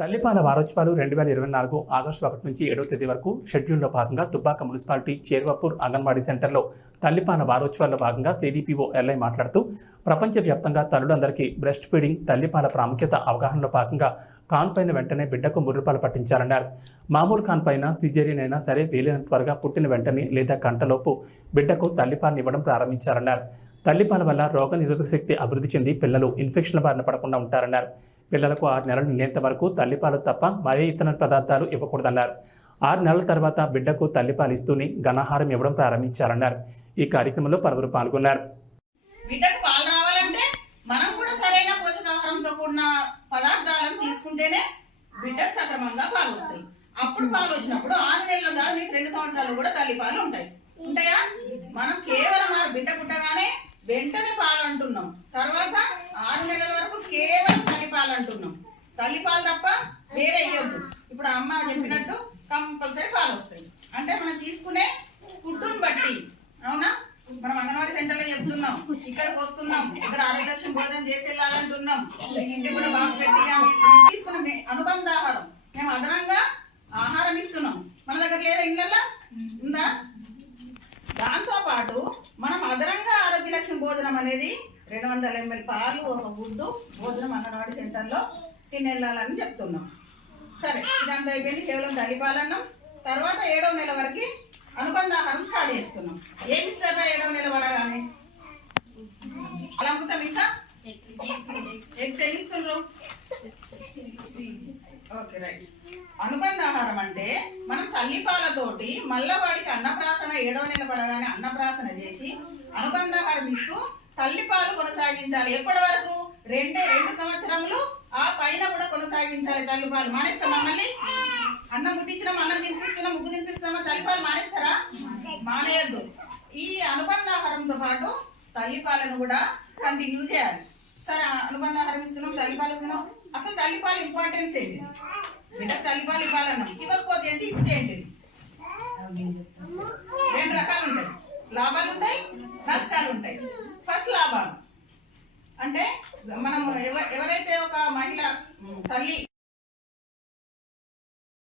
తల్లిపాల వారోత్సవాలు రెండు వేల ఇరవై నాలుగు ఆగస్టు ఒకటి నుంచి ఏడవ తేదీ వరకు షెడ్యూల్లో భాగంగా తుబ్బాక మున్సిపాలిటీ చేర్వాపూర్ అంగన్వాడీ సెంటర్లో తల్లిపాల వారోత్సవాల్లో భాగంగా టీడీపీఓ ఎల్ఐ మాట్లాడుతూ ప్రపంచవ్యాప్తంగా తల్లులందరికీ బ్రెస్ట్ ఫీడింగ్ తల్లిపాల ప్రాముఖ్యత అవగాహనలో భాగంగా కాన్ పైన వెంటనే బిడ్డకు ముర్రుపాలు పట్టించాలన్నారు. మామూలు కాన్ పైన సిజేరియన్ అయినా సరే వీలైనంత త్వరగా పుట్టిన వెంటనే లేదా గంటలోపు బిడ్డకు తల్లిపాలను ఇవ్వడం ప్రారంభించాలన్నారు. తల్లిపాల వల్ల రోగ నిరోధక శక్తి అభివృద్ధి చెంది పిల్లలు ఇన్ఫెక్షన్ల బారిన పడకుండా ఉంటారన్నారు. పిల్లలకు ఆరు నెలలు నిండేంత వరకు తల్లిపాలు తప్ప మరే ఇతర పదార్థాలు ఇవ్వకూడదన్నారు. ఆరు నెలల తర్వాత బిడ్డకు తల్లిపాలు ఇస్తూనే ఘనాహారం ఇవ్వడం ప్రారంభించారన్నారు. ఈ కార్యక్రమంలో పలువురు పాల్గొన్నారు. బిడ్డకు పాలు రావాలంటే మనం కూడా సరైన పోషకాహారంతో కూడిన పదార్థాలను తీసుకుంటేనే బిడ్డకు సక్రమంగా పాలు వస్తాయి. అప్పుడు పాలు వచ్చినప్పుడు ఆరు నెలలు కాదు మీకు రెండు సంవత్సరాలు కూడా తల్లిపాలు ఉంటాయి. ఉంటాయా? మనం కేవలం ఆ బిడ్డ పుట్టగానే వెంటనే పాలు అంటున్నాం తర్వాత ఆరు నెలల వరకు కేవలం తల్లి పాలు అంటున్నాం. తల్లి పాలు తప్ప వేరే ఇవ్వద్దు ఇప్పుడు అమ్మ చెప్పినట్టు కంపల్సరీ పాలు వస్తాయి. అంటే మనం తీసుకునే ఫుడ్ని బట్టి. అవునా? మనం అంగన్వాడీ సెంటర్లో చెప్తున్నాం. ఇక్కడికి వస్తున్నాం. ఇక్కడ ఆరోగ్యం భోజనం చేసి వెళ్ళాలంటున్నాం. ఇంటి కూడా బాక్స్ పెట్టి తీసుకున్న మే- అనుబంధ ఆహారం. మేము అదనంగా ఆహారం ఇస్తున్నాం. మన దగ్గర లేదా ఇళ్ళల్లో ఉందా? దాంతో పాటు మనం అదనంగా ఆరోగ్య లక్ష్యం భోజనం అనేది రెండు వందల ఎంఎల్ పాలు ఒక గుడ్డు భోజనం అంగన్వాడీ సెంటర్లో తినెళ్ళాలని చెప్తున్నాం. సరే ఇదంతా అయిపోయింది. కేవలం తల్లిపాలన్నం. తర్వాత ఏడవ నెల వరకు అనుబంధ ఆహారం స్టార్ట్ చేస్తున్నాం. ఏమి ఇస్తారా ఏడవ నెల పడగానే? అలా ఇంకా? Eggs okay right. అనుబంధ ఆహారం అంటే మనం తల్లిపాలతోటి మళ్ళా వాడికి అన్నప్రాసన ఏడవ నెల పడగానే అన్నప్రాసన చేసి అనుబంధ ఆహారం ఇస్తూ తల్లిపాలు కొనసాగించాలి. ఎప్పటి వరకు? రెండే రెండు సంవత్సరములు ఆ పైన కూడా కొనసాగించాలి తల్లిపాలు మానేస్తామా మమ్మల్ని అన్నం ముట్టించడం అన్నం తినిపిస్తున్నాం ముగ్గు తినిపిస్తున్నామా తల్లిపాలు మానేస్తారా? మానేయద్దు. ఈ అనుబంధ ఆహారంతో పాటు తల్లిపాలను కూడా కంటిన్యూ చేయాలి. సరే అనుబంధ ఆహారం ఇస్తున్నాం తల్లిపాలు ఇస్తున్నాం. అసలు తల్లిపాలు ఇంపార్టెన్స్ ఏంటి? బిడ్డ తల్లి పాలు ఇవ్వాలన్నాం. ఇవ్వకపోతే ఎంత ఇస్తే ఏంటి రెండు రకాలు ఉంటాయి. లాభాలు ఉంటాయి నష్టాలు ఉంటాయి. లాభాలు అంటే మనం ఎవరైతే ఒక మహిళ తల్లి